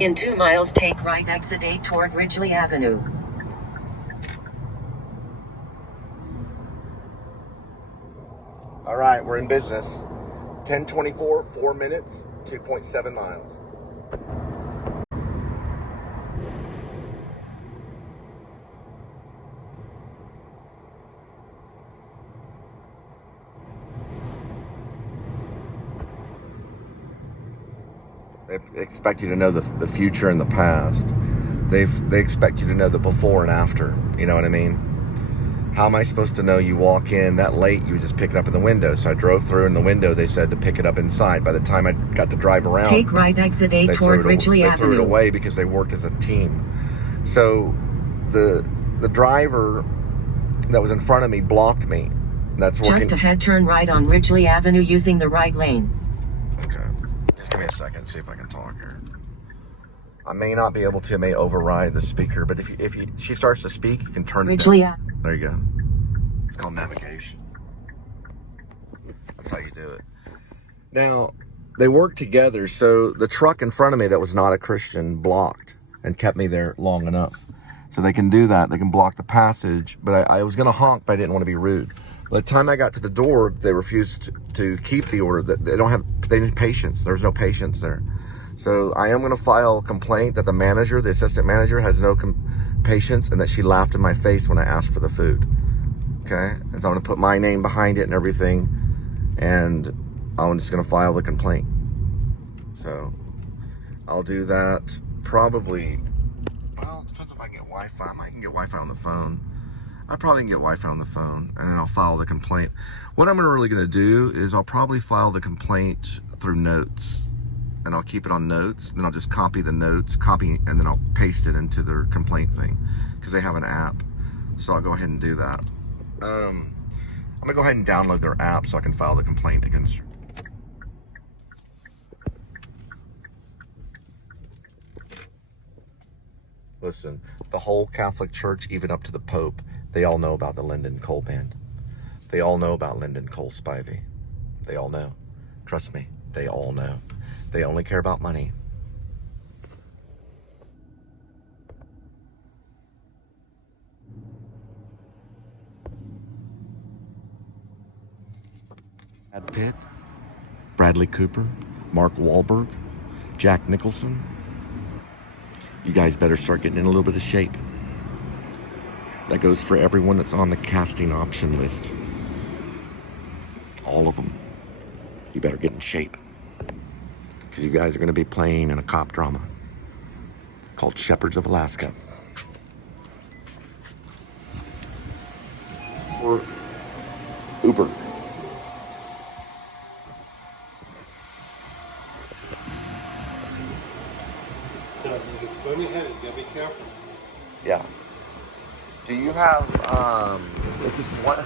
In 2 miles, take right exit 8 toward Ridgely Avenue. All right, we're in business. 10:24, 4 minutes, 2.7 miles. They expect you to know the future and the past. They expect you to know the before and after. You know what I mean? How am I supposed to know you walk in that late? You would just pick it up in the window. So I drove through in the window. They said to pick it up inside. By the time I got to drive around, take right exit 8 toward Ridgely Avenue. They threw it away because they worked as a team. So the driver that was in front of me blocked me. That's working. Just ahead, turn right on Ridgely Avenue using the right lane. Okay. Just give me a second, see if I can talk here. I may not be able to. I may override the speaker, but if she starts to speak, you can turn it down. There you go. It's called navigation. That's how you do it. Now, they work together, so the truck in front of me that was not a Christian blocked and kept me there long enough. So they can do that. They can block the passage, but I was going to honk, but I didn't want to be rude. By the time I got to the door, they refused to keep the order. That they need patience. There's no patience there. So I am going to file a complaint that the assistant manager, has no patience, and that she laughed in my face when I asked for the food. Okay? And so I'm going to put my name behind it and everything, and I'm just going to file the complaint. So I'll do that probably. Well, it depends if I can get Wi-Fi. I might can get Wi-Fi on the phone. I probably can get Wi-Fi on the phone, and then I'll file the complaint. What I'm really going to do is I'll probably file the complaint through notes, and I'll keep it on notes. Then I'll just copy the notes, and then I'll paste it into their complaint thing, because they have an app. So I'll go ahead and do that. I'm gonna go ahead and download their app so I can file the complaint against her. Listen, the whole Catholic Church, even up to the Pope, they all know about the Lyndon Cole Band. They all know about Lyndon Cole Spivey. They all know. Trust me, they all know. They only care about money. Brad Pitt, Bradley Cooper, Mark Wahlberg, Jack Nicholson. You guys better start getting in a little bit of shape. That goes for everyone that's on the casting option list. All of them. You better get in shape, because you guys are going to be playing in a cop drama called Shepherds of Alaska. Or Uber. It's funny headed, you gotta be careful. Yeah. Do you have, this is what,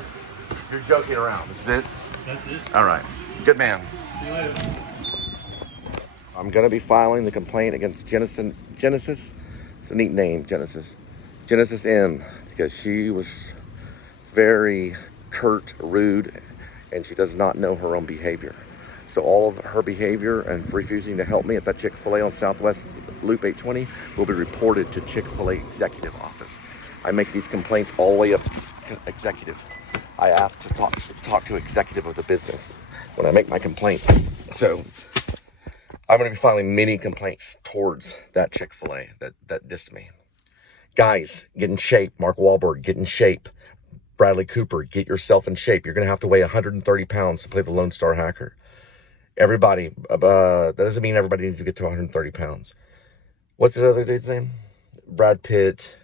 you're joking around, this is it? That's it. All right, good man. See you later. I'm gonna be filing the complaint against Genesis, it's a neat name, Genesis M, because she was very curt, rude, and she does not know her own behavior. So all of her behavior and refusing to help me at that Chic-fil-A on Southwest Loop 820 will be reported to Chic-fil-A executive office. I make these complaints all the way up to executive. I ask to talk to executive of the business when I make my complaints. So I'm going to be filing many complaints towards that Chick-fil-A that dissed me. Guys, get in shape. Mark Wahlberg, get in shape. Bradley Cooper, get yourself in shape. You're going to have to weigh 130 pounds to play the Lone Star Hacker. Everybody, that doesn't mean everybody needs to get to 130 pounds. What's the other dude's name? Brad Pitt,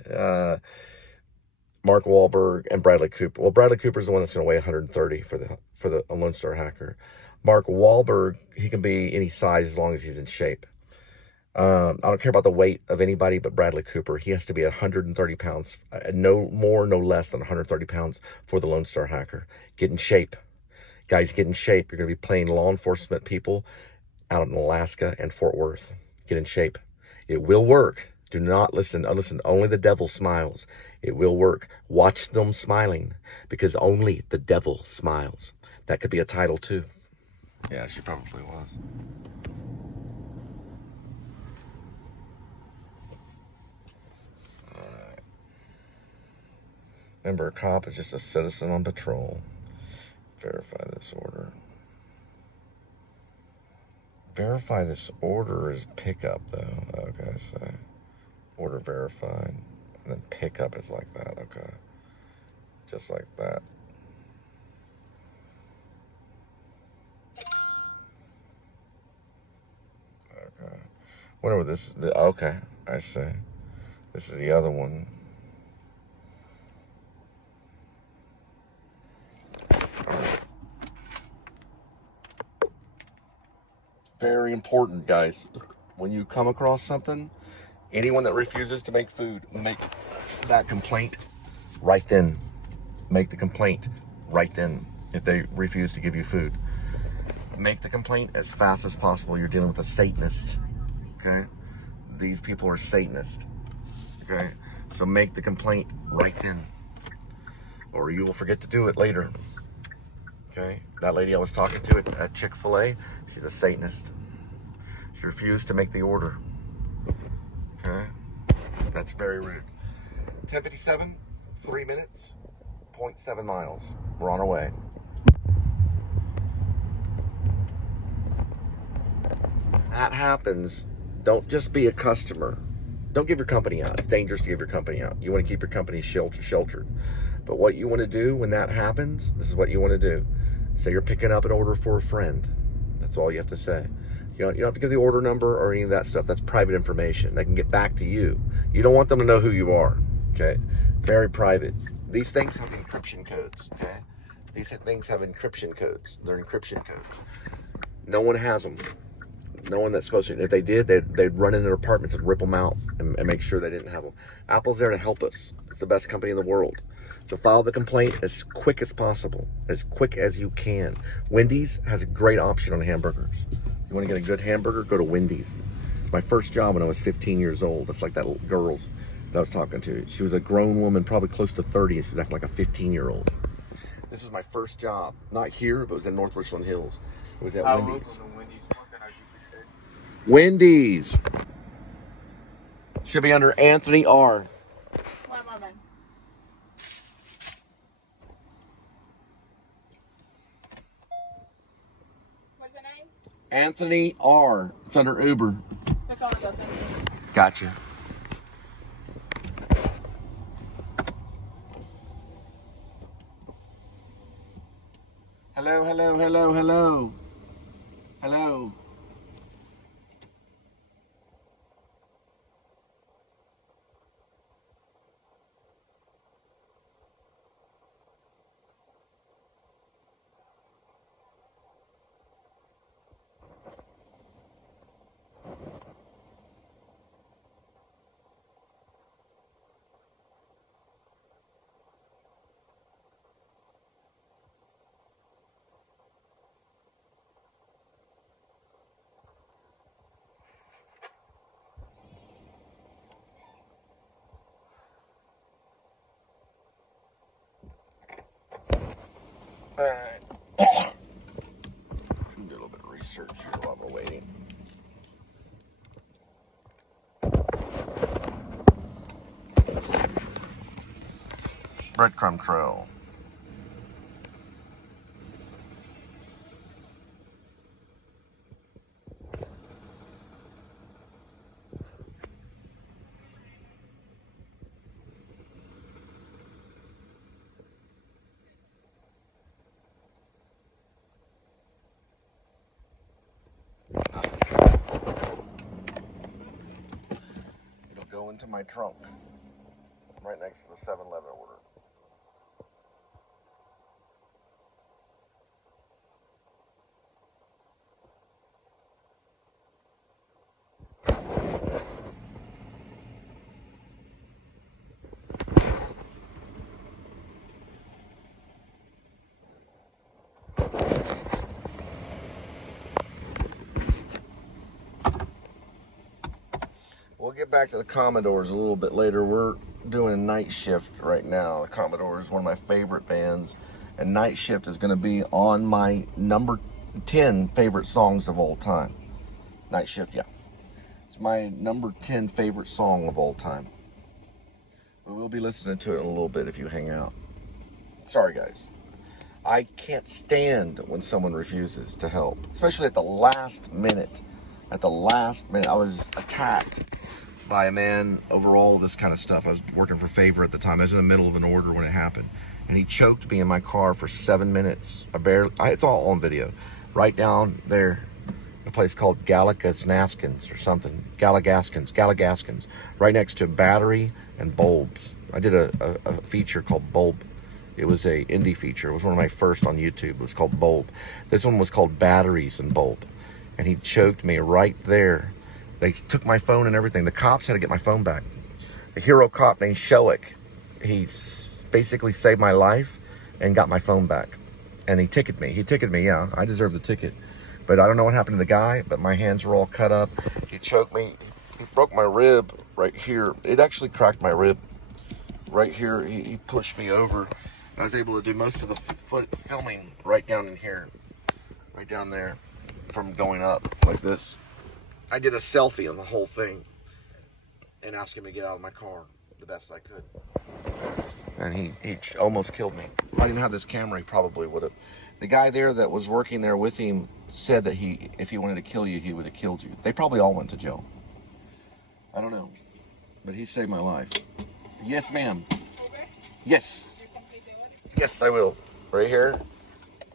Mark Wahlberg, and Bradley Cooper. Well, Bradley Cooper's the one that's going to weigh 130 for the Lone Star Hacker. Mark Wahlberg, he can be any size as long as he's in shape. I don't care about the weight of anybody but Bradley Cooper. He has to be 130 pounds, no more, no less than 130 pounds for the Lone Star Hacker. Get in shape. Guys, get in shape. You're going to be playing law enforcement people out in Alaska and Fort Worth. Get in shape. It will work. Do not listen. Listen, only the devil smiles. It will work. Watch them smiling, because only the devil smiles. That could be a title too. Yeah, she probably was. Remember, a cop is just a citizen on patrol. Verify this order. Verify this order is pickup, though. Okay, so order verified. And then pickup is like that, okay. Just like that. Okay. Whatever this, okay, I see. This is the other one. Very important, guys. When you come across something, anyone that refuses to make food, make that complaint right then. Make the complaint right then if they refuse to give you food. Make the complaint as fast as possible. You're dealing with a Satanist, okay? These people are Satanists, okay? So make the complaint right then, or you will forget to do it later, okay? That lady I was talking to at Chic-fil-A, she's a Satanist. She refused to make the order, okay? That's very rude. 10:57, 3 minutes, 0.7 miles. We're on our way. That happens, don't just be a customer. Don't give your company out. It's dangerous to give your company out. You want to keep your company sheltered. But what you want to do when that happens, this is what you want to do. Say you're picking up an order for a friend. That's all you have to say. You don't have to give the order number or any of that stuff. That's private information. They can get back to you. You don't want them to know who you are, okay? Very private. These things have encryption codes, okay? These things have encryption codes. They're encryption codes. No one has them. No one that's supposed to. If they did, they'd run into their apartments and rip them out and make sure they didn't have them. Apple's there to help us. It's the best company in the world. So file the complaint as quick as possible, as quick as you can. Wendy's has a great option on hamburgers. You want to get a good hamburger, go to Wendy's. It's my first job when I was 15 years old. It's like that little girl that I was talking to. She was a grown woman, probably close to 30, and she was acting like a 15-year-old. This was my first job. Not here, but it was in North Richland Hills. It was at Wendy's. Wendy's. Should be under Anthony R. One moment. What's the name? Anthony R. It's under Uber. Click on it. Gotcha. Hello, hello, hello, hello. Hello. All right. Do a little bit of research here while we're waiting. Breadcrumb trail. It'll go into my trunk, right next to the 7-Eleven order. We'll get back to the Commodores a little bit later. We're doing a night shift right now. The Commodores is one of my favorite bands, and Night Shift is going to be on my number 10 favorite songs of all time. Night Shift, yeah. It's my number 10 favorite song of all time. We'll be listening to it in a little bit if you hang out. Sorry, guys. I can't stand when someone refuses to help, especially at the last minute. At the last minute, I was attacked by a man over all this kind of stuff. I was working for Favor at the time. I was in the middle of an order when it happened. And he choked me in my car for 7 minutes. It's all on video. Right down there, a place called Galagaskins or something. Galagaskins. Right next to Battery and Bulbs. I did a feature called Bulb. It was a indie feature. It was one of my first on YouTube. It was called Bulb. This one was called Batteries and Bulb. And he choked me right there. They took my phone and everything. The cops had to get my phone back. A hero cop named Shoick, he basically saved my life and got my phone back. And he ticketed me. Yeah, I deserve the ticket. But I don't know what happened to the guy, but my hands were all cut up. He choked me. He broke my rib right here. It actually cracked my rib right here. He pushed me over. I was able to do most of the filming right down in here, right down there, from going up like this. I did a selfie on the whole thing and asked him to get out of my car the best I could. And he almost killed me. If I didn't have this camera, he probably would have. The guy there that was working there with him said that if he wanted to kill you, he would have killed you. They probably all went to jail. I don't know. But he saved my life. Yes, ma'am. Yes. Yes, I will. Right here.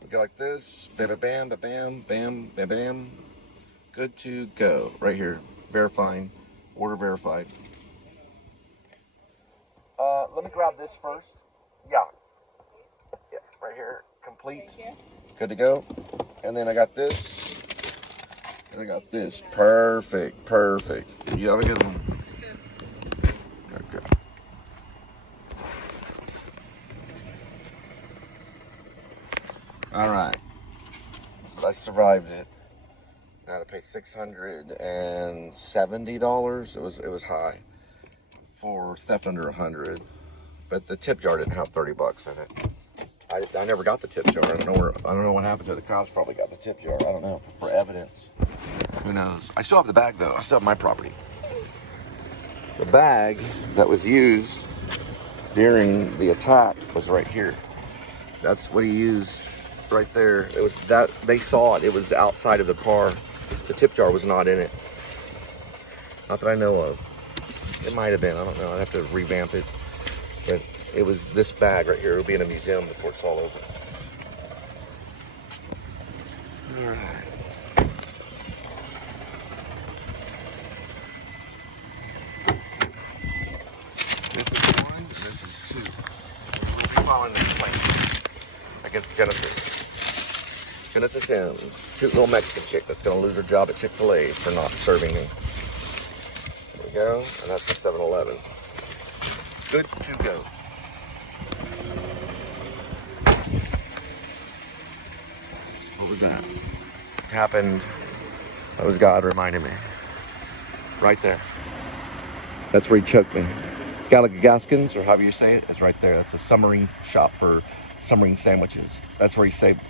We go like this. Bam, bam, bam, bam, bam, bam, bam. Good to go. Right here. Verifying. Order verified. Let me grab this first. Yeah. Yeah, right here. Complete. Good to go. And then I got this. And I got this. Perfect. Perfect. You have a good one. Okay. All right. But I survived it. I had to pay $670. It was high for theft under 100. But the tip jar didn't have 30 bucks in it. I never got the tip jar. I don't know what happened to it. The cops probably got the tip jar. I don't know, for evidence. Who knows? I still have the bag though. I still have my property. The bag that was used during the attack was right here. That's what he used right there. It was that they saw it. It was outside of the car. The tip jar was not in it. Not that I know of. It might have been. I don't know. I'd have to revamp it. But it was this bag right here. It'll be in a museum before it's all over. All right. This is 1, and this is 2. We'll be following this plan against Genesis. Genesis M, cute little Mexican chick that's going to lose her job at Chic-fil-A for not serving me. There we go, and that's the 7-Eleven. Good to go. What was that? It happened. That was God reminding me. Right there. That's where he choked me. Galagaskins, or however you say it, is right there. That's a submarine shop for submarine sandwiches. That's where he saved.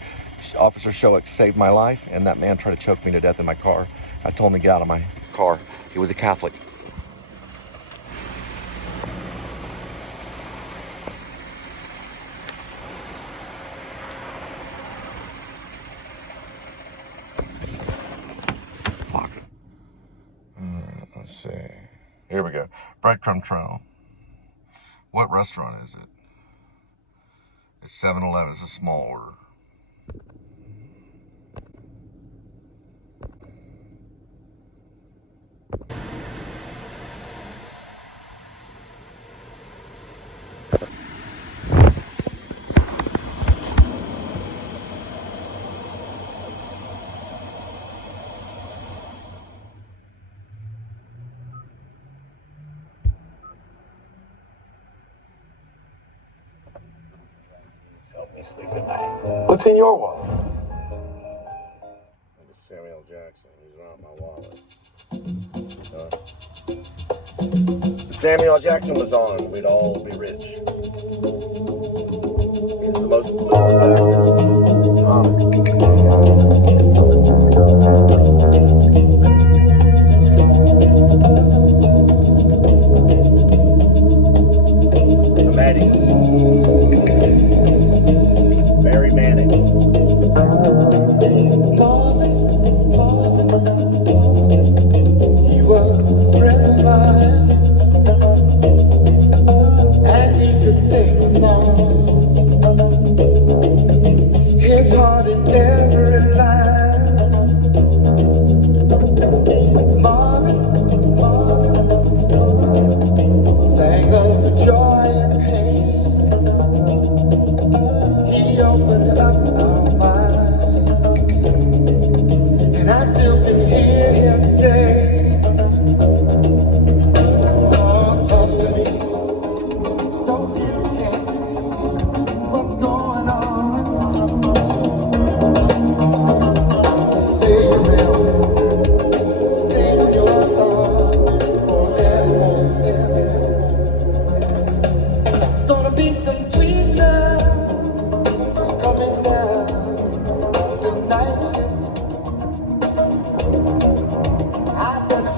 Officer Shoick saved my life, and that man tried to choke me to death in my car. I told him to get out of my car. He was a Catholic. Fuck. Let's see. Here we go. Breadcrumb Trail. What restaurant is it? It's 7-Eleven. It's a small order. Help me sleep at night. What's in your wallet? It's Samuel Jackson. He's not my wallet. If Samuel Jackson was on, we'd all be rich. He's the most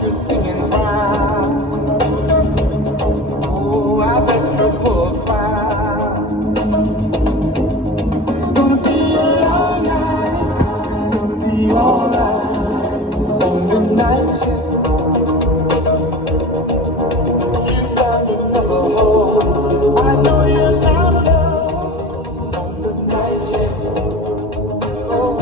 you're singing wild. Oh, I bet you're full of pride. Gonna be a long night, gonna be alright. On the night shift, you found another hole. I know you're not alone. On the night shift, oh,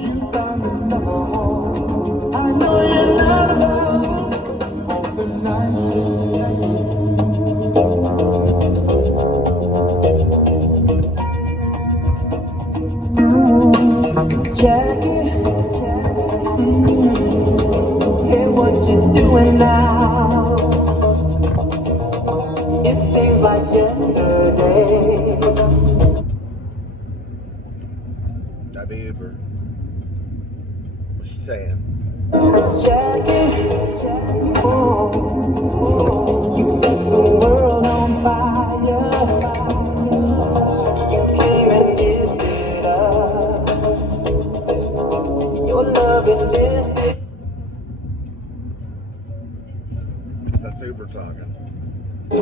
you found another hole. I know you're not alone. On the night shift, Jackie, hey, what you doing now? It seems like yesterday. That'd be Uber. What's she saying? Jackie, oh, you set the world on fire. You came and gifted us your love and lifted. That's Uber talking. And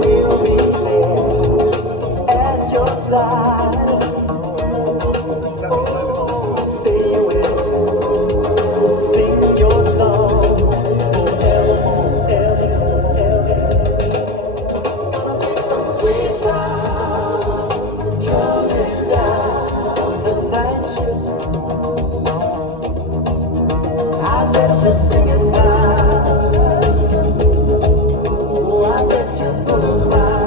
we'll be there at your side. Say you will sing your song forever, forever, forever. Gonna be some sweet sounds coming down the night shift. I bet you're singing loud. Oh, I bet you're full of pride.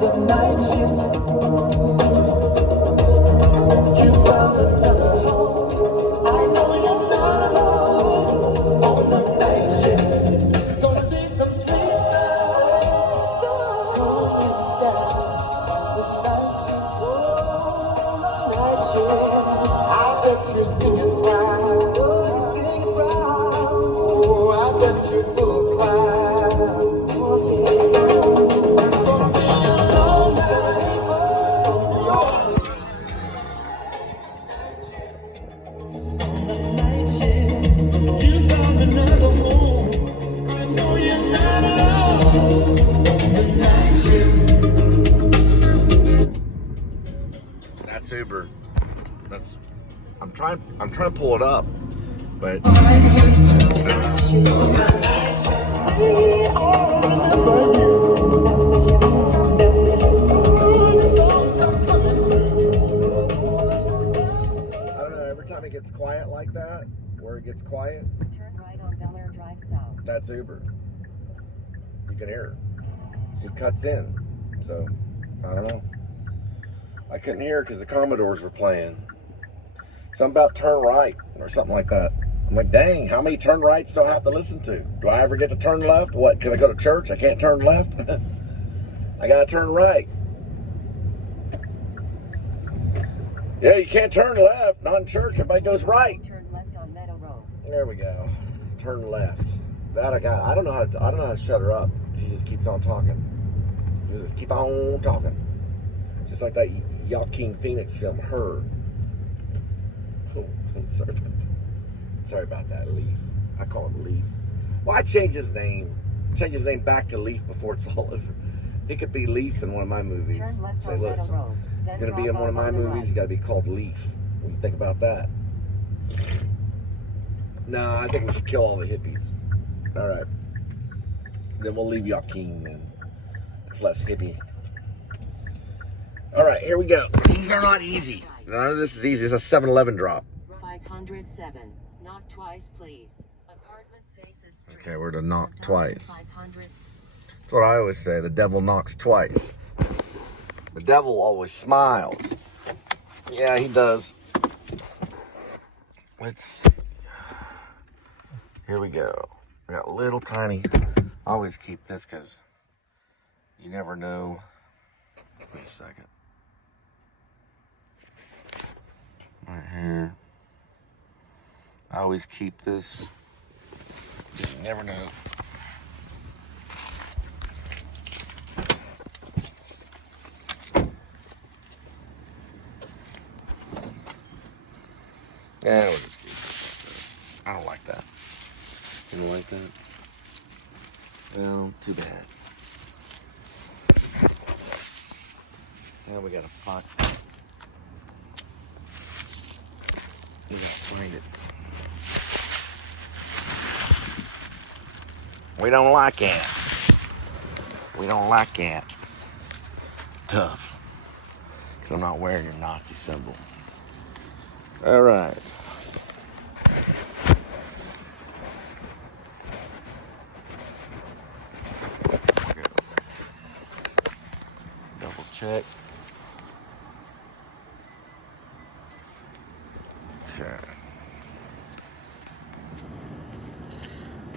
The night shift, you found another home. I know you're not alone. On the night shift, gonna be some sweet sounds coming down the night shift. Oh, the night shift. I bet you're singing proud. Oh, you're singing proud. Oh, I bet you're full of pride. Oh, yeah. Gonna be a long night. Oh, be all night shift. You found another home. I know you're not alone. The night shift. That's Uber. That's. I'm trying to pull it up, but I don't know. Every time it gets quiet like that, where it gets quiet, Turn right on Bel Air Drive South. that's Uber. You can hear her. She cuts in. So, I don't know. I couldn't hear because the Commodores were playing. Something about turn right or something like that. I'm like, dang, how many turn rights do I have to listen to? Do I ever get to turn left? What, can I go to church? I can't turn left? I gotta turn right. Yeah, you can't turn left. Not in church. Everybody goes right. Turn left on Meadow Road. There we go. Turn left. That I got. I don't know how to shut her up. She just keeps on talking. She just keep on talking. Just like that Joaquin Phoenix film, Her. Oh, sorry about that, Leaf. I call him Leaf. Why change his name? Change his name back to Leaf before it's all over. He could be Leaf in one of my movies. Turn left Say, on look, Meadow Road. you're gonna be in one of my movies. You gotta be called Leaf. What do you think about that? No, I think we should kill all the hippies. All right. Then we'll leave Joaquin. Then it's less hippie. All right, here we go. These are not easy. None of this is easy. It's a 7-Eleven drop. 507. Knock twice, please. Apartment faces street. Okay, we're to knock twice. 500. That's what I always say. The devil knocks twice. The devil always smiles. Yeah, he does. Let's. Here we go. We got little tiny. I always keep this because you never know. Wait a second. Right here. I always keep this. You never know. Yeah, we'll just keep this. I don't like that. You don't like that? Well, too bad. Now we gotta find. We gotta find it. We don't like it. We don't like it. Tough. Because I'm not wearing your Nazi symbol. All right. Double check. Okay.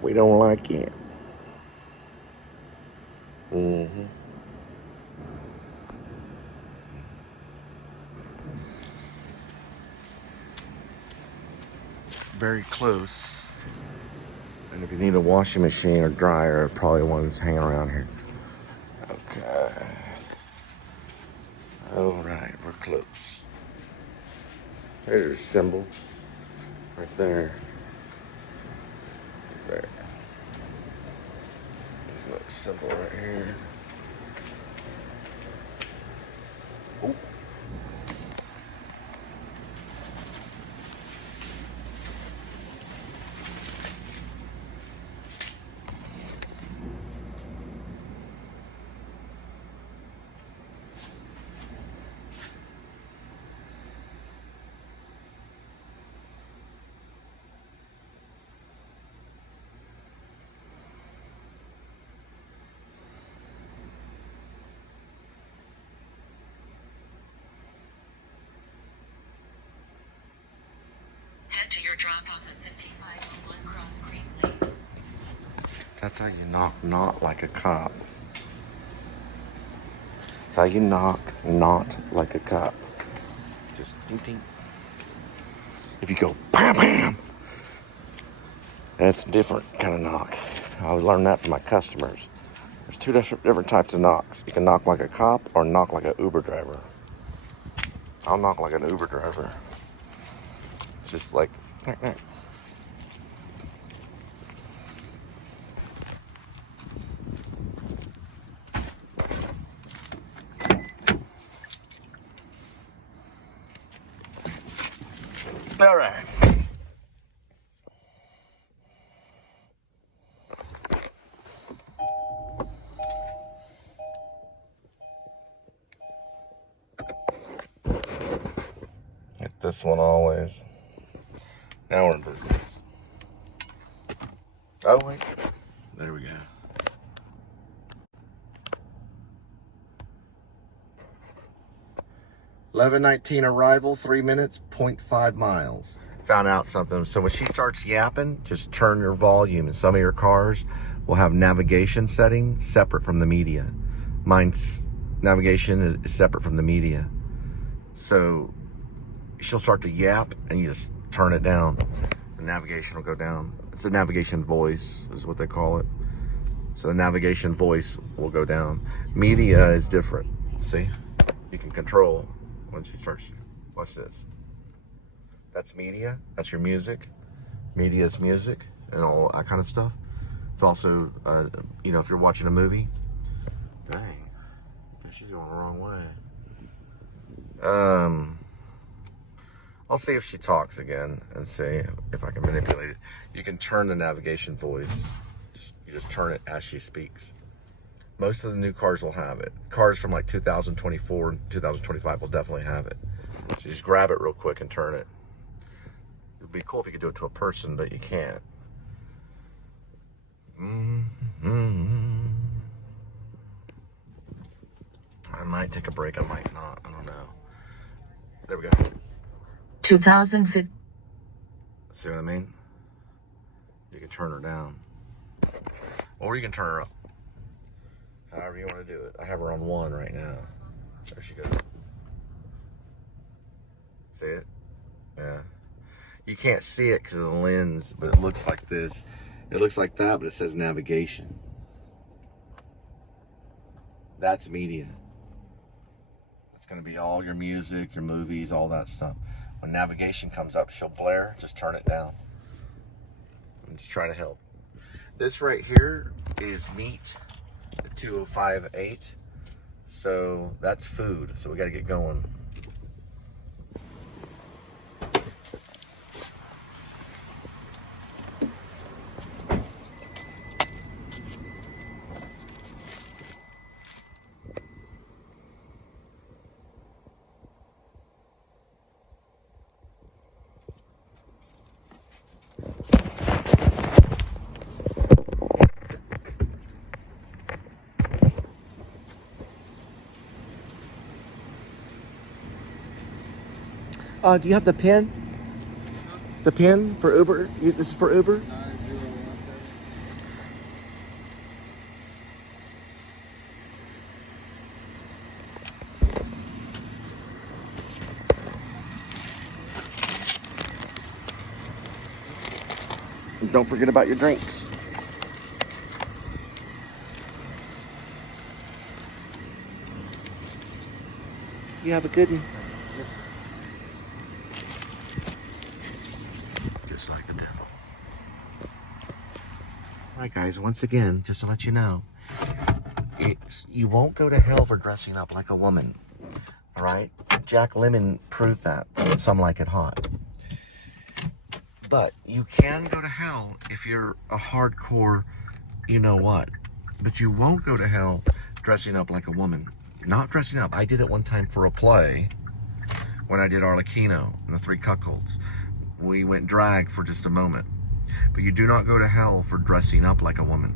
We don't like it. Mm-hmm. Very close. And if you need a washing machine or dryer, probably one's hanging around here. Okay. All right, we're close. There's your symbol. Right there. There. There's another symbol right here. Oh. Head to your drop-off at 5501 Cross Creek Lane. That's how you knock not like a cop. That's how you knock not like a cop. Just ding ding. If you go bam bam, that's a different kind of knock. I learned that from my customers. There's two different types of knocks. You can knock like a cop or knock like an Uber driver. I'll knock like an Uber driver. It's just like, knock, knock. All right. Hit this one always. Now we're in business. Oh, wait. There we go. $11:19 arrival, 3 minutes, 0.5 miles. Found out something. So when she starts yapping, just turn your volume. And some of your cars will have navigation settings separate from the media. Mine's navigation is separate from the media. So she'll start to yap and you just turn it down. The navigation will go down. It's the navigation voice is what they call it. So the navigation voice will go down. Media is different. See? You can control when she starts. Watch this. That's media. That's your music. Media is music and all that kind of stuff. It's also, if you're watching a movie. Dang. She's going the wrong way. I'll see if she talks again and see if I can manipulate it. You can turn the navigation voice. You just turn it as she speaks. Most of the new cars will have it. Cars from like 2024 and 2025 will definitely have it. So you just grab it real quick and turn it. It'd be cool if you could do it to a person, but you can't. I might take a break, I might not. I don't know. There we go. 2015. See what I mean? You can turn her down. Or you can turn her up. However you want to do it. I have her on 1 right now. There she goes. See it? Yeah. You can't see it because of the lens, but it looks like this. It looks like that, but it says navigation. That's media. That's going to be all your music, your movies, all that stuff. When navigation comes up, she'll blare. Just turn it down. I'm just trying to help. This right here is meat, the 205.8. So that's food. So we got to get going. Do you have the pin? The pin for Uber? This is for Uber? 9017. Don't forget about your drinks. You have a good one. Just like the devil. All right, guys, once again, just to let you know, you won't go to hell for dressing up like a woman. All right? Jack Lemmon proved that. Some Like It Hot. But you can go to hell if you're a hardcore, you know what. But you won't go to hell dressing up like a woman. Not dressing up. I did it one time for a play when I did Arlecchino and the Three Cuckolds. We went drag for just a moment. But you do not go to hell for dressing up like a woman.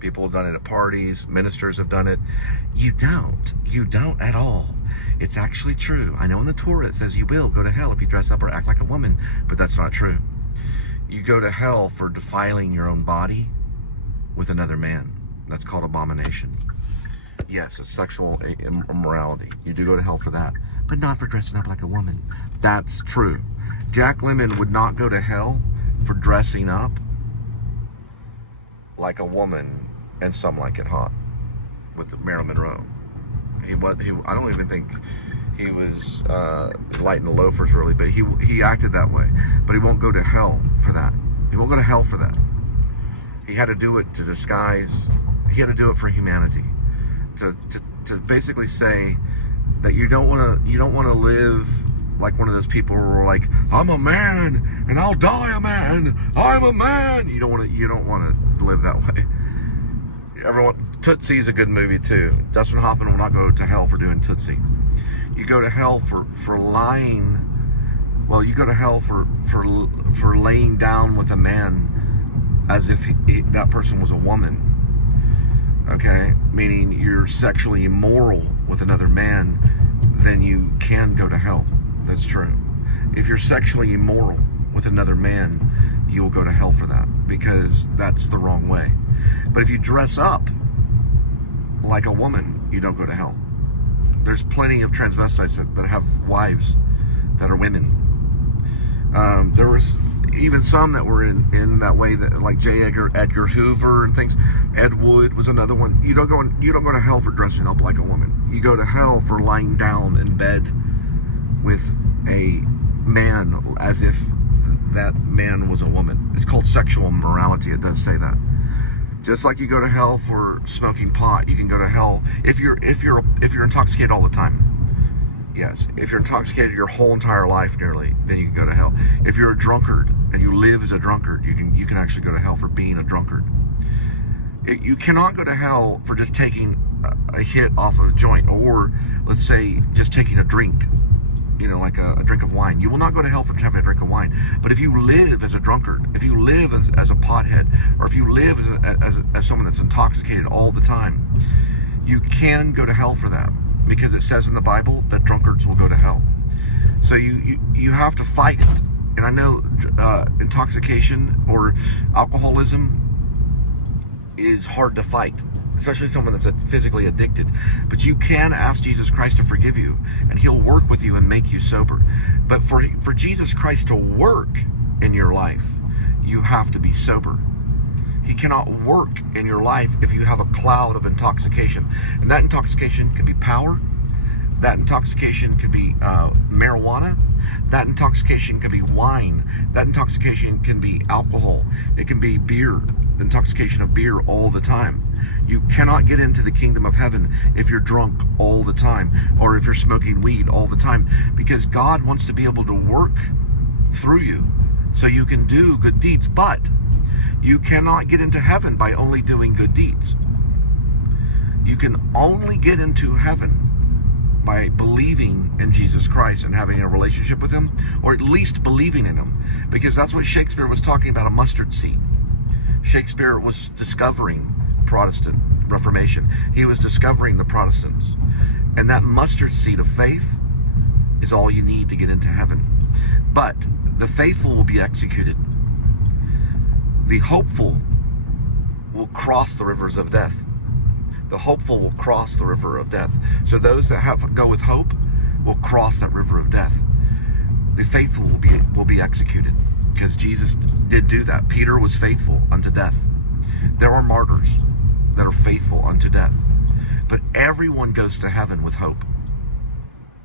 People have done it at parties. Ministers have done it. You don't. You don't at all. It's actually true. I know in the Torah it says you will go to hell if you dress up or act like a woman, but that's not true. You go to hell for defiling your own body with another man. That's called abomination. Yes, it's sexual immorality. You do go to hell for that, but not for dressing up like a woman. That's true. Jack Lemmon would not go to hell for dressing up like a woman and Some Like It Hot with Marilyn Monroe. I don't even think he was lighting the loafers really, but he acted that way. But he won't go to hell for that. He won't go to hell for that. He had to do it to disguise. He had to do it for humanity. To basically say that you don't want to live like one of those people who are like, I'm a man and I'll die a man. I'm a man. You don't want to live that way. Tootsie is a good movie too. Dustin Hoffman will not go to hell for doing Tootsie. You go to hell for lying. Well, you go to hell for laying down with a man as if that person was a woman. Okay, meaning you're sexually immoral with another man, then you can go to hell. That's true. If you're sexually immoral with another man, you'll go to hell for that, because that's the wrong way. But if you dress up like a woman, you don't go to hell. There's plenty of transvestites that have wives that are women. There was even some that were in that way, that like J. Edgar Hoover and things. Ed Wood was another one. You don't go to hell for dressing up like a woman. You go to hell for lying down in bed with a man as if that man was a woman. It's called sexual immorality. It does say that. Just like you go to hell for smoking pot, you can go to hell if you're intoxicated all the time. Yes, if you're intoxicated your whole entire life nearly, then you can go to hell. If you're a drunkard and you live as a drunkard, you can actually go to hell for being a drunkard. You cannot go to hell for just taking a hit off of a joint, or let's say just taking a drink, like a drink of wine. You will not go to hell for having a drink of wine. But if you live as a drunkard, if you live as a pothead, or if you live as someone that's intoxicated all the time, you can go to hell for that. Because it says in the Bible that drunkards will go to hell. So you have to fight it. And I know intoxication or alcoholism is hard to fight, especially someone that's physically addicted. But you can ask Jesus Christ to forgive you, and he'll work with you and make you sober. But for Jesus Christ to work in your life, you have to be sober. He cannot work in your life if you have a cloud of intoxication. And that intoxication can be power. That intoxication can be marijuana. That intoxication can be wine. That intoxication can be alcohol. It can be beer, the intoxication of beer all the time. You cannot get into the kingdom of heaven if you're drunk all the time, or if you're smoking weed all the time, because God wants to be able to work through you so you can do good deeds. But you cannot get into heaven by only doing good deeds. You can only get into heaven by believing in Jesus Christ and having a relationship with him, or at least believing in him, because that's what Shakespeare was talking about, a mustard seed. Shakespeare was discovering Protestant Reformation. He was discovering the Protestants. And that mustard seed of faith is all you need to get into heaven. But the faithful will be executed. The hopeful will cross the rivers of death. The hopeful will cross the river of death. So those that go with hope will cross that river of death. The faithful will be executed, because Jesus did do that. Peter was faithful unto death. There are martyrs that are faithful unto death. But everyone goes to heaven with hope.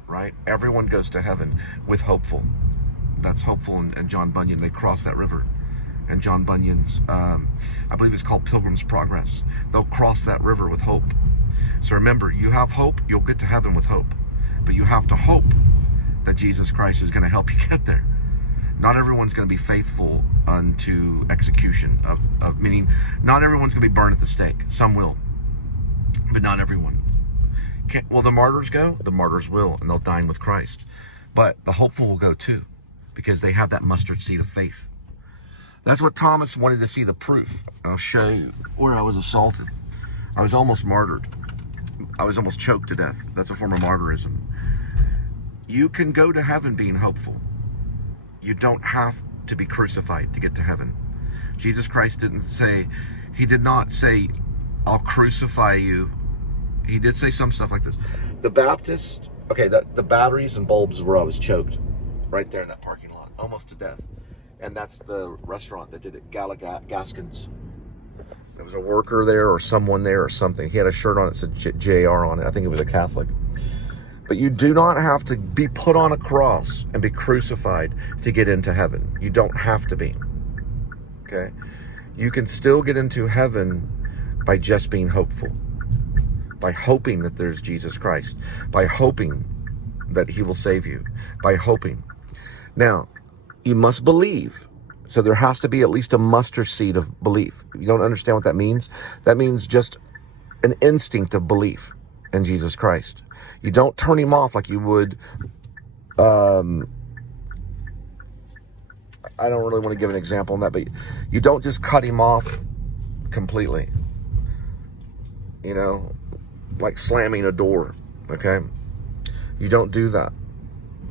Right? Everyone goes to heaven with hopeful. That's hopeful and John Bunyan. They cross that river. And John Bunyan's, I believe it's called Pilgrim's Progress. They'll cross that river with hope. So remember, you have hope, you'll get to heaven with hope. But you have to hope that Jesus Christ is going to help you get there. Not everyone's going to be faithful unto execution, meaning not everyone's going to be burned at the stake. Some will, but not everyone. Will the martyrs go? The martyrs will, and they'll dine with Christ. But the hopeful will go too, because they have that mustard seed of faith. That's what Thomas wanted to see, the proof. I'll show you where I was assaulted. I was almost martyred. I was almost choked to death. That's a form of martyrism. You can go to heaven being hopeful. You don't have to be crucified to get to heaven. Jesus Christ he did not say, I'll crucify you. He did say some stuff like this. The Baptist, the batteries and bulbs is where I was choked. Right there in that parking lot, almost to death. And that's the restaurant that did it, Gaskins. There was a worker there or someone there or something. He had a shirt on that said JR on it. I think it was a Catholic. But you do not have to be put on a cross and be crucified to get into heaven. You don't have to be. Okay? You can still get into heaven by just being hopeful. By hoping that there's Jesus Christ. By hoping that he will save you. By hoping. Now, you must believe. So there has to be at least a mustard seed of belief. You don't understand what that means? That means just an instinct of belief in Jesus Christ. You don't turn him off like you would. I don't really want to give an example on that, but you don't just cut him off completely. You know, like slamming a door, okay? You don't do that.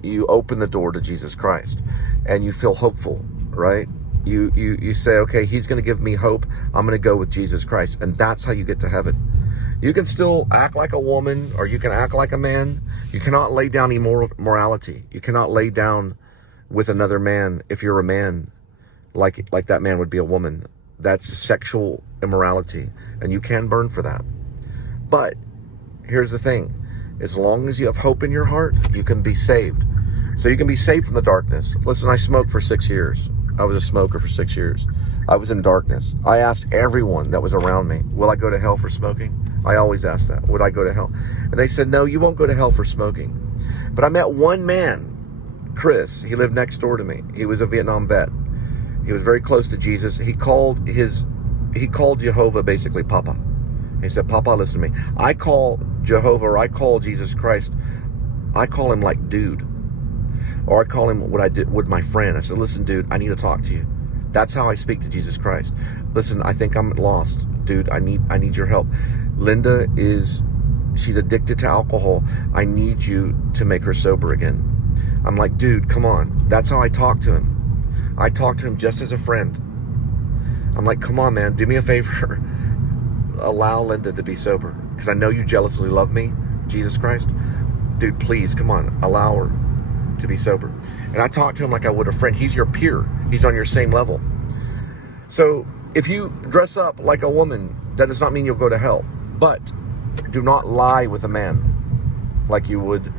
You open the door to Jesus Christ and you feel hopeful, right? You say, okay, he's going to give me hope. I'm going to go with Jesus Christ. And that's how you get to heaven. You can still act like a woman or you can act like a man. You cannot lay down immorality. You cannot lay down with another man if you're a man, like that man would be a woman. That's sexual immorality, and you can burn for that. But here's the thing. As long as you have hope in your heart, you can be saved. So you can be saved from the darkness. Listen, I smoked for 6 years. I was a smoker for 6 years. I was in darkness. I asked everyone that was around me, will I go to hell for smoking? I always asked that. Would I go to hell? And they said, no, you won't go to hell for smoking. But I met one man, Chris. He lived next door to me. He was a Vietnam vet. He was very close to Jesus. He called Jehovah basically Papa. He said, Papa, listen to me. I call Jehovah, or I call Jesus Christ, I call him like dude. Or I call him what I did with my friend. I said, listen, dude, I need to talk to you. That's how I speak to Jesus Christ. Listen, I think I'm lost. Dude, I need your help. Linda she's addicted to alcohol. I need you to make her sober again. I'm like, dude, come on. That's how I talk to him. I talk to him just as a friend. I'm like, come on, man, do me a favor. Allow Linda to be sober. Because I know you jealously love me, Jesus Christ. Dude, please, come on, allow her to be sober. And I talk to him like I would a friend. He's your peer. He's on your same level. So if you dress up like a woman, that does not mean you'll go to hell. But do not lie with a man like you would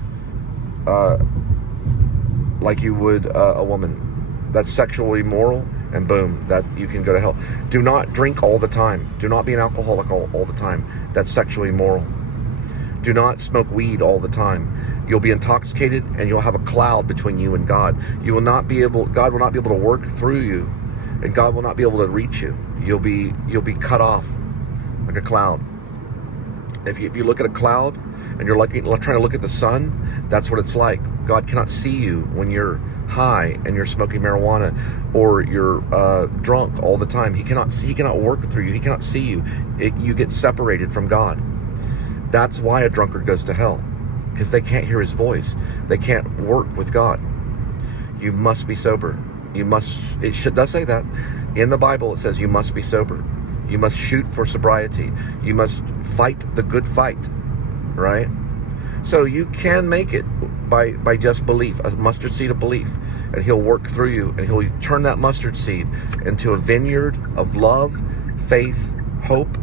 like you would a woman. That's sexually immoral, and boom, that you can go to hell. Do not drink all the time. Do not be an alcoholic all the time. That's sexually immoral. Do not smoke weed all the time. You'll be intoxicated and you'll have a cloud between you and God. God will not be able to work through you, and God will not be able to reach you. You'll be cut off like a cloud. If you look at a cloud and you're trying to look at the sun, that's what it's like. God cannot see you when you're high and you're smoking marijuana, or you're drunk all the time. He cannot work through you. He cannot see you. You get separated from God. That's why a drunkard goes to hell, because they can't hear his voice. They can't work with God. You must be sober. It does say that. In the Bible, it says you must be sober. You must shoot for sobriety. You must fight the good fight, right? So you can make it by just belief, a mustard seed of belief. And he'll work through you, and he'll turn that mustard seed into a vineyard of love, faith, hope.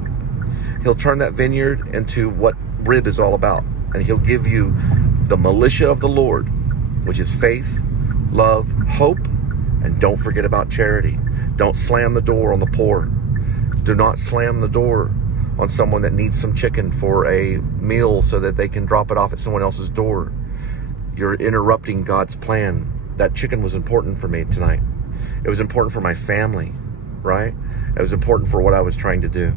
He'll turn that vineyard into what rib is all about. And he'll give you the militia of the Lord, which is faith, love, hope, and don't forget about charity. Don't slam the door on the poor. Do not slam the door on someone that needs some chicken for a meal so that they can drop it off at someone else's door. You're interrupting God's plan. That chicken was important for me tonight. It was important for my family, right? It was important for what I was trying to do.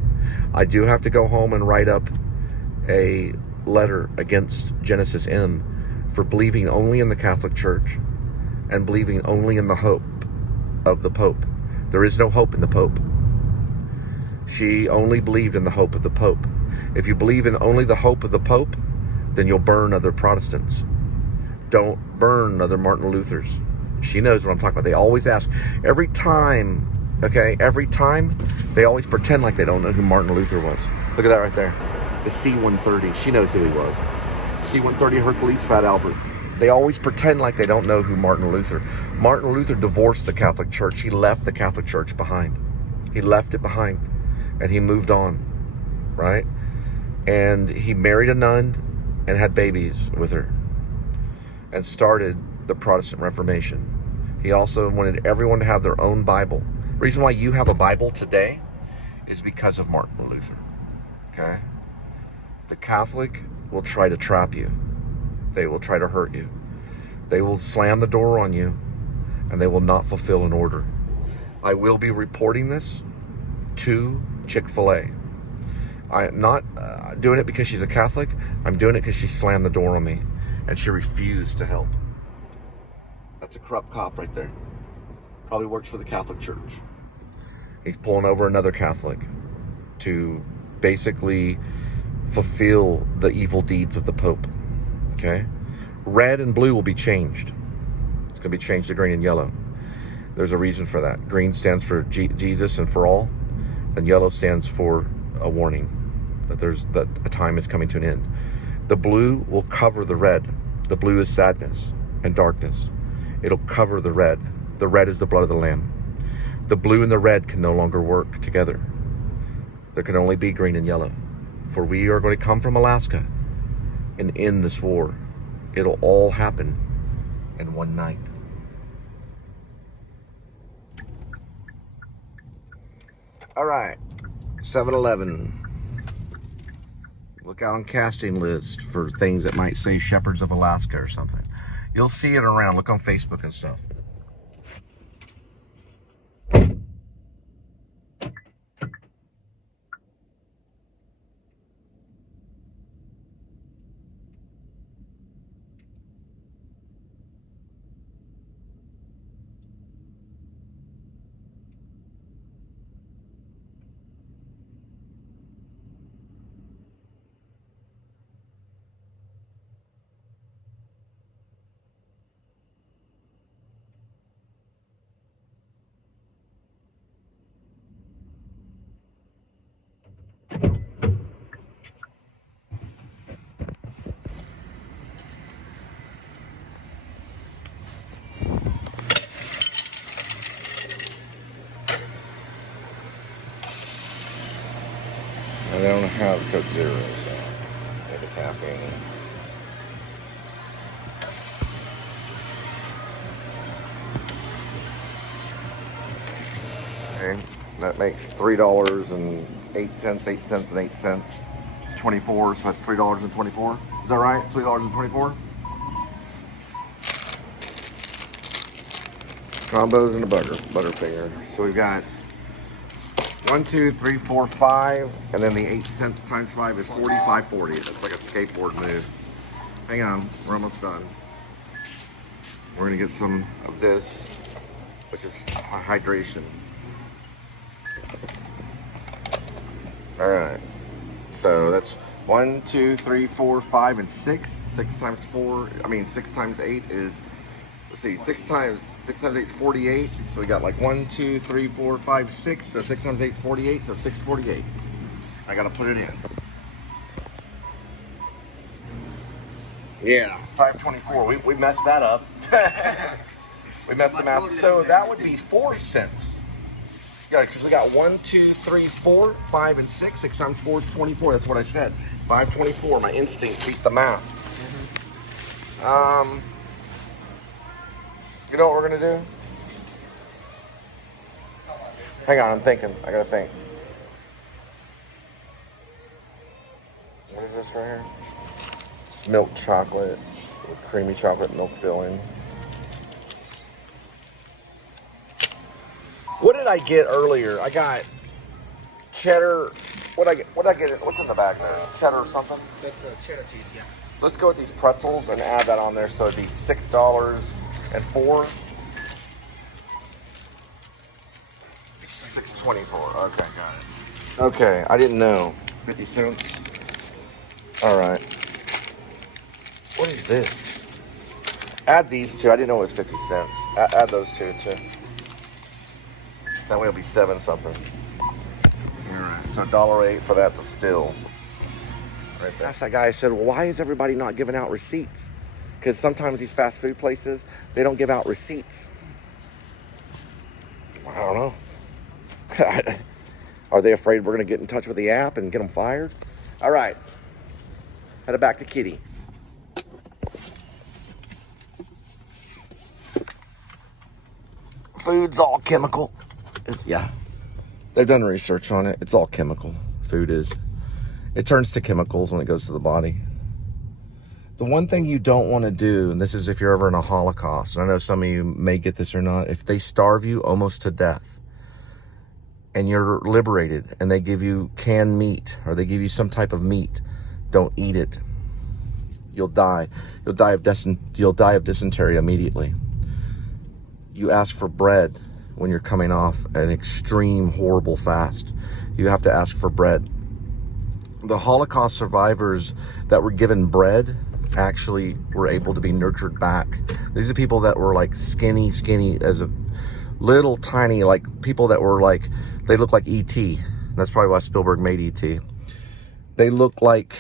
I do have to go home and write up a letter against Genesis M for believing only in the Catholic Church and believing only in the hope of the Pope. There is no hope in the Pope. She only believed in the hope of the Pope. If you believe in only the hope of the Pope, then you'll burn other Protestants. Don't burn other Martin Luthers. She knows what I'm talking about. They always ask, every time, they always pretend like they don't know who Martin Luther was. Look at that right there. The C-130. She knows who he was. C-130 Hercules Fat Albert. They always pretend like they don't know who Martin Luther. Martin Luther divorced the Catholic Church. He left the Catholic Church behind. He left it behind. And he moved on, right? And he married a nun and had babies with her and started the Protestant Reformation. He also wanted everyone to have their own Bible. The reason why you have a Bible today is because of Martin Luther, okay? The Catholic will try to trap you. They will try to hurt you. They will slam the door on you, and they will not fulfill an order. I will be reporting this to Chic-fil-A. I'm not doing it because she's a Catholic. I'm doing it because she slammed the door on me and she refused to help. That's a corrupt cop right there. Probably works for the Catholic Church. He's pulling over another Catholic to basically fulfill the evil deeds of the Pope. Okay? Red and blue will be changed. It's going to be changed to green and yellow. There's a reason for that. Green stands for Jesus and for all. And yellow stands for a warning that a time is coming to an end. The blue will cover the red. The blue is sadness and darkness. It'll cover the red. The red is the blood of the Lamb. The blue and the red can no longer work together. There can only be green and yellow. For we are going to come from Alaska and end this war. It'll all happen in one night. All right, 7-Eleven. Look out on casting list for things that might say Shepherds of Alaska or something. You'll see it around. Look on Facebook and stuff. And they don't have Coke Zero, so maybe caffeine. That makes $3.08, 8 cents and 8 cents. It's 24, so that's $3.24. Is that right? $3.24? Combos and a butterfinger. So we've got 1, 2, 3, 4, 5, and then the 8 cents times 5 is 45.40. That's like a skateboard move. Hang on, we're almost done. We're gonna get some of this, which is hydration. All right, so that's 1, 2, 3, 4, 5, and 6. 6 times 8 is, let's see, 6 times 8 is 48. So we got like 1, 2, 3, 4, 5, 6. So 6 times 8 is 48. So 648. I gotta put it in. Yeah, 524. We messed that up. We messed the math. So that would be 4 cents. Yeah, because we got 1, 2, 3, 4, 5, and 6. 6 times 4 is 24. That's what I said. 524. My instinct beat the math. You know what we're gonna do? Hang on, I'm thinking. I gotta think. What is this right here? It's milk chocolate with creamy chocolate milk filling. What did I get earlier? I got cheddar. What did I get? What's in the bag there? Cheddar or something? That's cheddar cheese, yeah. Let's go with these pretzels and add that on there, so it'd be $6.04. $6.24. Okay, got it. Okay, I didn't know. 50 cents. All right. What is this? Add these two. I didn't know it was 50 cents. Add those two too. That way it'll be 7 something. All right. So $1.08 for that to still. Right there. Asked that guy, I said, well, why is everybody not giving out receipts? Because sometimes these fast food places, they don't give out receipts. I don't know. Are they afraid we're going to get in touch with the app and get them fired? All right. Headed back to Kitty. Food's all chemical. Yeah. They've done research on it. It's all chemical. Food is. It turns to chemicals when it goes to the body. The one thing you don't want to do, and this is if you're ever in a Holocaust, and I know some of you may get this or not, if they starve you almost to death and you're liberated and they give you canned meat or they give you some type of meat, don't eat it. You'll die. You'll die of dysentery immediately. You ask for bread when you're coming off an extreme, horrible fast. You have to ask for bread. The Holocaust survivors that were given bread actually were able to be nurtured back. These are people that were like skinny as a little tiny, like people that were like, they look like E.T. That's probably why Spielberg made E.T. They look like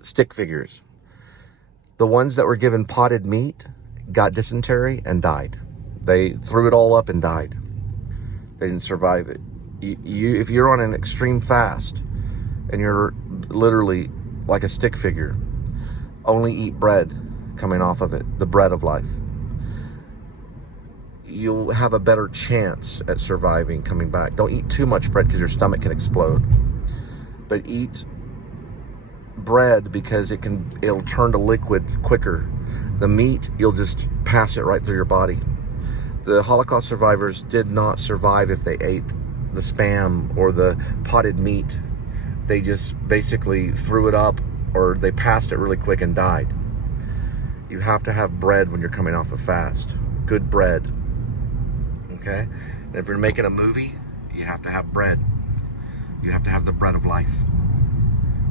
stick figures. The ones that were given potted meat got dysentery and died. They threw it all up and died. They didn't survive it. If you're on an extreme fast and you're literally like a stick figure, only eat bread coming off of it, the bread of life. You'll have a better chance at surviving coming back. Don't eat too much bread because your stomach can explode. But eat bread because it'll turn to liquid quicker. The meat, you'll just pass it right through your body. The Holocaust survivors did not survive if they ate the Spam or the potted meat. They just basically threw it up or they passed it really quick and died. You have to have bread when you're coming off a fast. Good bread. Okay? And if you're making a movie, you have to have bread. You have to have the bread of life.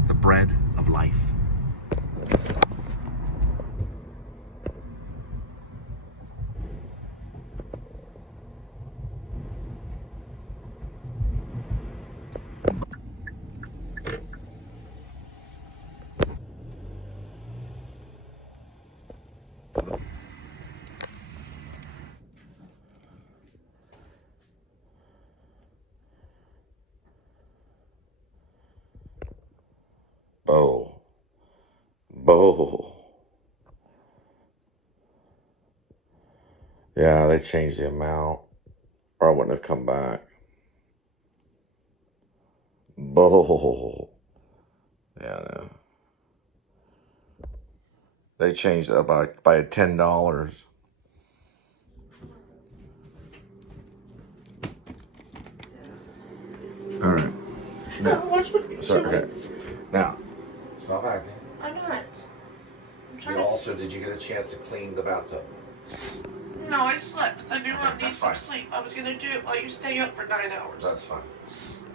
The bread of life. Bow. Yeah, they changed the amount, or I wouldn't have come back. Bull. Yeah, no. They changed that by $10. All right. Sorry. Okay. Now, stop acting. I'm not. I'm trying You to. also, did you get a chance to clean the bathtub? No, I slept. So I knew I need that's some fine. sleep. I was gonna do it while you stay up for 9 hours. That's fine.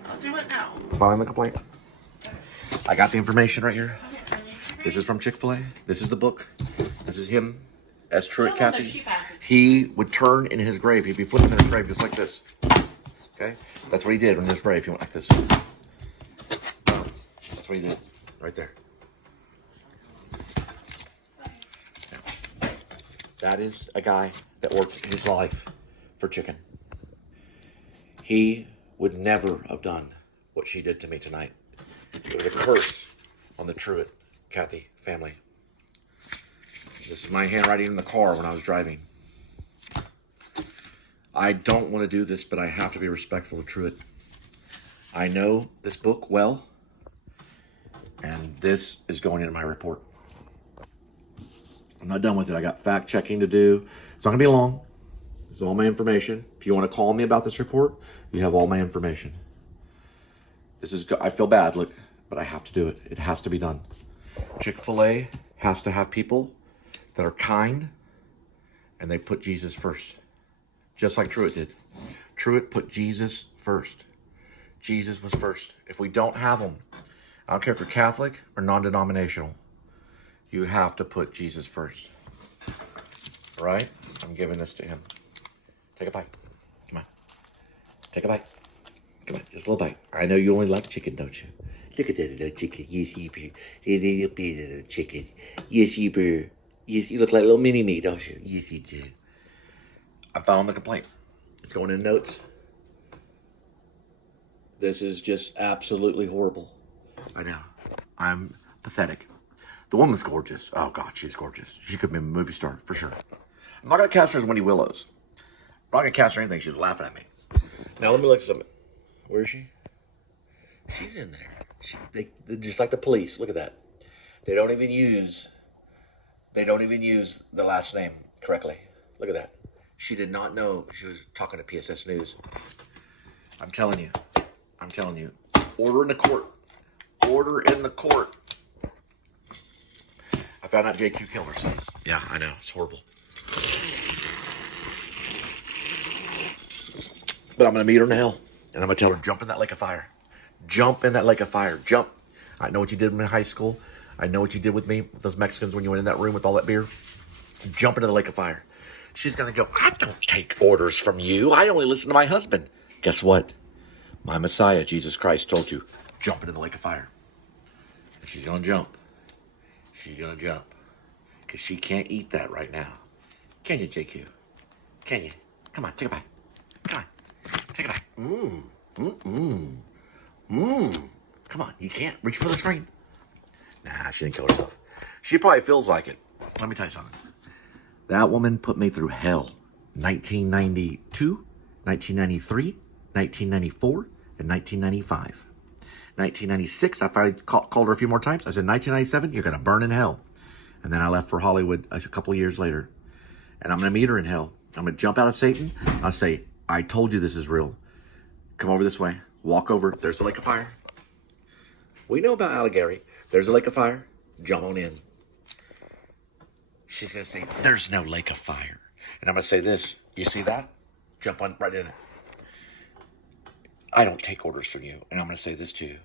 I'll do it now. Filing the complaint. I got the information right here. This is from Chick-fil-A. This is the book. This is him. S. Truett Some of them Kathy. she passes. He would turn in his grave. He'd be flipping in his grave just like this. Okay? That's what he did in his grave. He went like this. That's what he did. Right there. That is a guy that worked his life for chicken. He would never have done what she did to me tonight. It was a curse on the Truett Kathy family. This is my handwriting in the car when I was driving. I don't want to do this, but I have to be respectful of Truett. I know this book well, and this is going into my report. I'm not done with it. I got fact checking to do. It's not going to be long. It's all my information. If you want to call me about this report, you have all my information. This is, I feel bad, look, but I have to do it. It has to be done. Chick-fil-A has to have people that are kind and they put Jesus first. Just like Truett did. Truett put Jesus first. Jesus was first. If we don't have them, I don't care if you're Catholic or non-denominational, you have to put Jesus first. All right? I'm giving this to him. Take a bite. Come on. Take a bite. Come on, just a little bite. I know you only like chicken, don't you? Look at that little chicken. Yes, you do. A little bit of chicken. Yes, you do. Yes, you look like little mini-me, don't you? Yes, you do. I'm filing the complaint. It's going in notes. This is just absolutely horrible. I know. I'm pathetic. The woman's gorgeous. Oh, God, she's gorgeous. She could be a movie star, for sure. I'm not going to cast her as Wendy Willows. I'm not going to cast her anything. She was laughing at me. Now, let me look at something. Where is she? She's in there. They're just like the police. Look at that. They don't even use the last name correctly. Look at that. She did not know she was talking to PSS News. I'm telling you. Order in the court. Order in the court. I found out JQ killed herself. Yeah, I know. It's horrible. But I'm going to meet her in hell. And I'm going to tell her, jump in that lake of fire. Jump in that lake of fire. Jump. I know what you did in high school. I know what you did with me, with those Mexicans when you went in that room with all that beer. Jump into the lake of fire. She's going to go, I don't take orders from you. I only listen to my husband. Guess what? My Messiah, Jesus Christ, told you, jump into the lake of fire. And she's going to jump. She's going to jump. Because she can't eat that right now. Can you, JQ? Can you? Come on, take a bite. Come on. Take a bite. Come on, you can't. Reach for the screen. Nah, she didn't kill herself. She probably feels like it. Let me tell you something. That woman put me through hell. 1992, 1993, 1994, and 1995. 1996, I finally called her a few more times. I said, 1997, you're going to burn in hell. And then I left for Hollywood a couple of years later. And I'm going to meet her in hell. I'm going to jump out of Satan. I'll say, I told you this is real. Come over this way. Walk over. There's the lake of fire. We know about Allegheny. There's a lake of fire. Jump on in. She's going to say, there's no lake of fire. And I'm going to say this. You see that? Jump on right in it. I don't take orders from you. And I'm going to say this to you.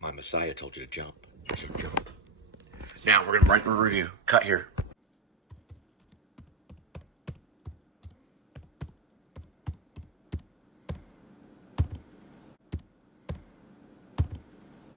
My Messiah told you to jump. You should jump. Now we're going to write the review. Cut here.